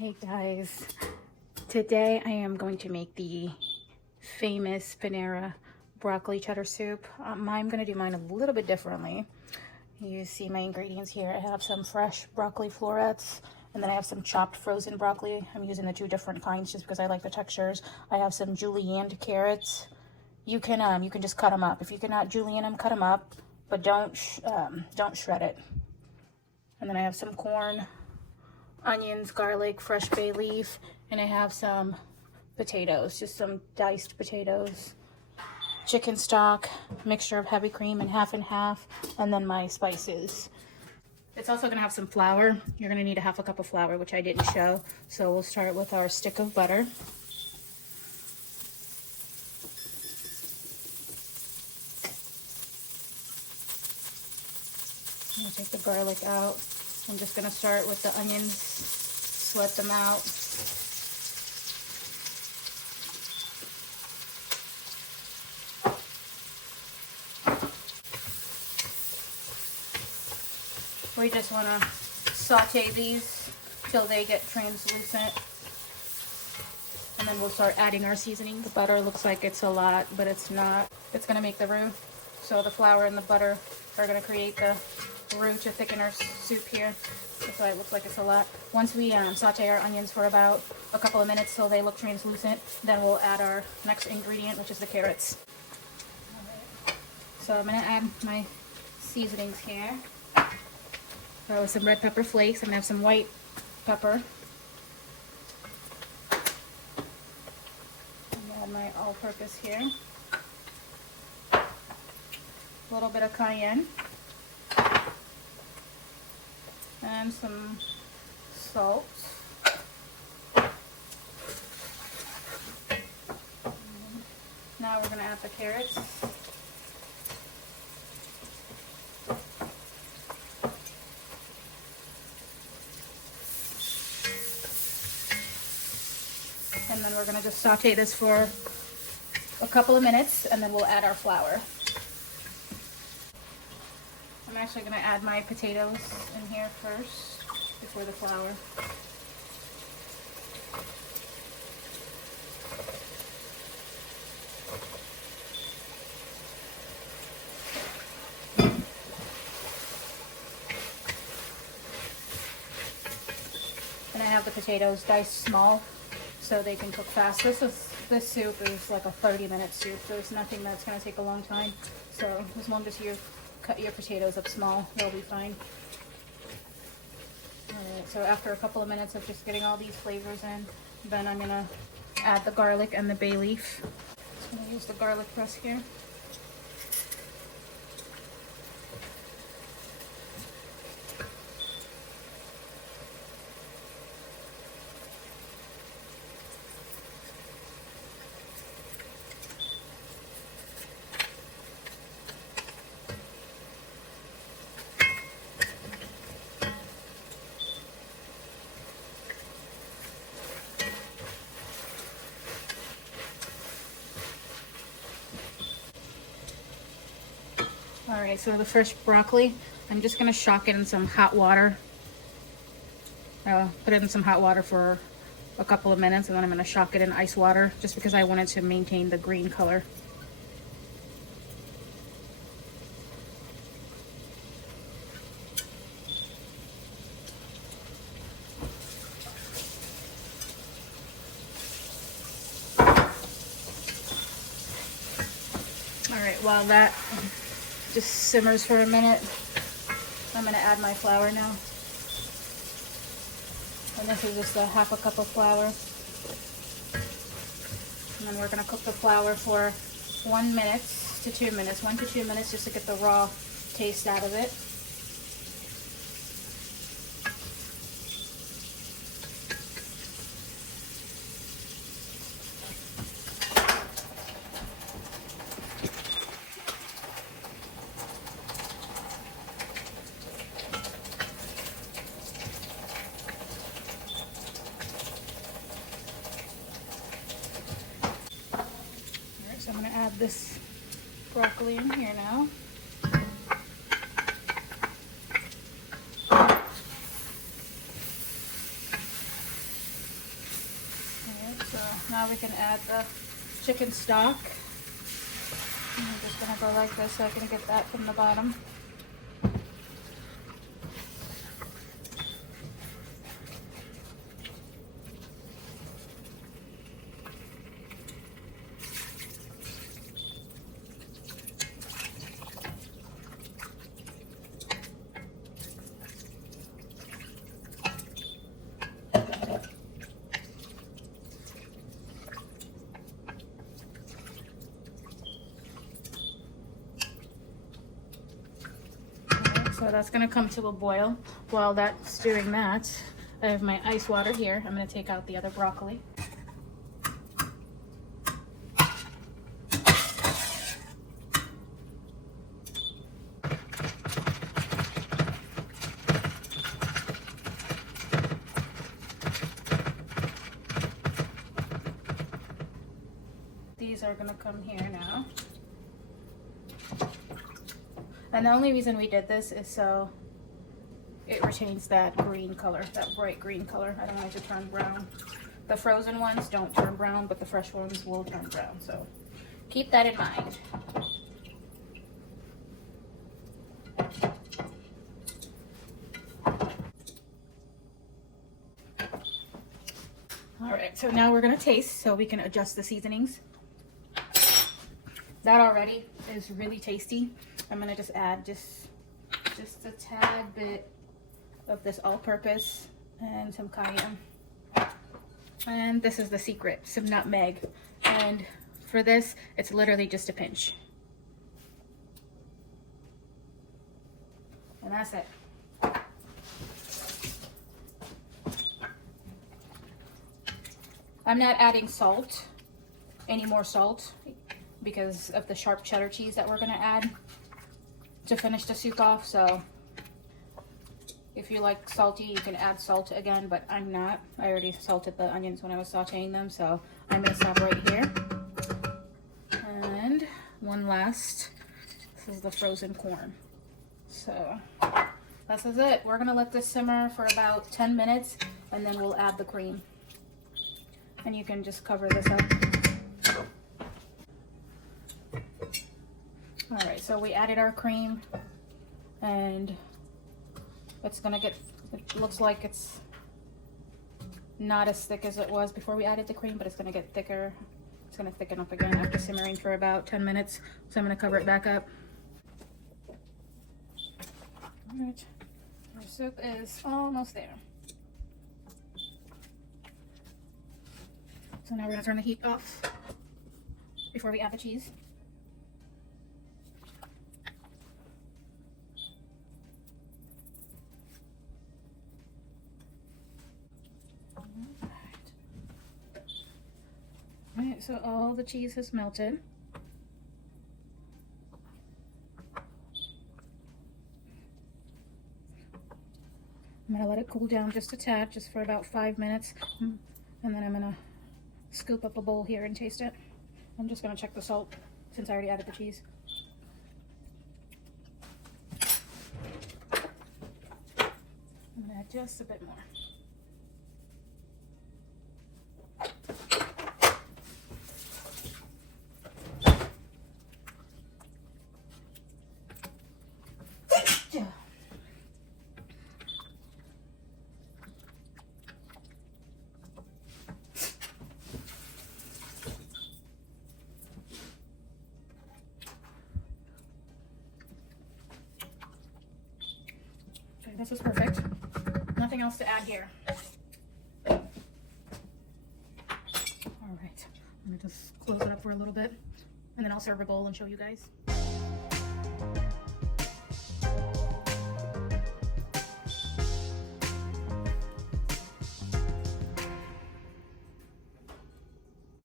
Hey guys, today I am going to make the famous Panera broccoli cheddar soup. I'm going to do mine a little bit differently. You see my ingredients here. I have some fresh broccoli florets, and then I have some chopped frozen broccoli. I'm using the two different kinds just because I like the textures. I have some julienned carrots. You can just cut them up. If you cannot julienne them, cut them up, but don't shred it. And then I have some corn, onions, garlic, fresh bay leaf, and I have some potatoes, just some diced potatoes, chicken stock, mixture of heavy cream and half, and then my spices. It's also gonna have some flour. You're gonna need a half a cup of flour, which I didn't show. So we'll start with our stick of butter. I'm gonna take the garlic out. I'm just gonna start with the onions, sweat them out. We just wanna saute these till they get translucent. And then we'll start adding our seasoning. The butter looks like it's a lot, but it's not. It's gonna make the roux. So the flour and the butter are gonna create the roux to thicken our soup here. That's why it looks like it's a lot. Once we saute our onions for about a couple of minutes so they look translucent, then we'll add our next ingredient, which is the carrots. Right. So I'm gonna add my seasonings here. Throw some red pepper flakes. I'm gonna have some white pepper. Add my all-purpose here. A little bit of cayenne. And some salt. Now we're going to add the carrots. And then we're going to just saute this for a couple of minutes, and then we'll add our flour. I'm actually going to add my potatoes in here first before the flour. And I have the potatoes diced small so they can cook fast. This soup is like a 30-minute soup. There's nothing that's going to take a long time. So as long as you cut your potatoes up small, they'll be fine. Alright, so after a couple of minutes of just getting all these flavors in, then I'm gonna add the garlic and the bay leaf. So I'm gonna use the garlic press here. Alright, so the first broccoli, I'm just going to shock it in some hot water. Put it in some hot water for a couple of minutes, and then I'm going to shock it in ice water just because I wanted to maintain the green color. Alright, while that just simmers for a minute, I'm going to add my flour now. And this is just a half a cup of flour. And then we're going to cook the flour for 1 minute to 2 minutes. 1 to 2 minutes just to get the raw taste out of it. So I'm going to add this broccoli in here now. now we can add the chicken stock. I'm just gonna go like this so I can get that from the bottom. So that's gonna come to a boil. While that's doing that, I have my ice water here. I'm gonna take out the other broccoli. These are gonna come here now. And the only reason we did this is so it retains that green color, that bright green color. I don't want it to turn brown. The frozen ones don't turn brown, but the fresh ones will turn brown. So keep that in mind. All right, so now we're gonna taste so we can adjust the seasonings. That already is really tasty. I'm gonna just add just a tad bit of this all-purpose and some cayenne. And this is the secret, some nutmeg. And for this, it's literally just a pinch. And that's it. I'm not adding salt, any more salt, because of the sharp cheddar cheese that we're gonna add to finish the soup off. So if you like salty, you can add salt again, but I'm not. I already salted the onions when I was sauteing them, so I'm gonna stop right here. And one last, this is the frozen corn. So this is it. We're gonna let this simmer for about 10 minutes and then we'll add the cream. And you can just cover this up. All right, so we added our cream and it's gonna get, it looks like it's not as thick as it was before we added the cream, but it's gonna get thicker. It's gonna thicken up again after simmering for about 10 minutes. So I'm gonna cover it back up. All right, our soup is almost there. So now we're gonna turn the heat off before we add the cheese. Alright, so all the cheese has melted. I'm gonna let it cool down just a tad, just for about 5 minutes, and then I'm gonna scoop up a bowl here and taste it. I'm just gonna check the salt since I already added the cheese. I'm gonna add just a bit more. This is perfect. Nothing else to add here. All right, I'm gonna just close it up for a little bit and then I'll serve a bowl and show you guys.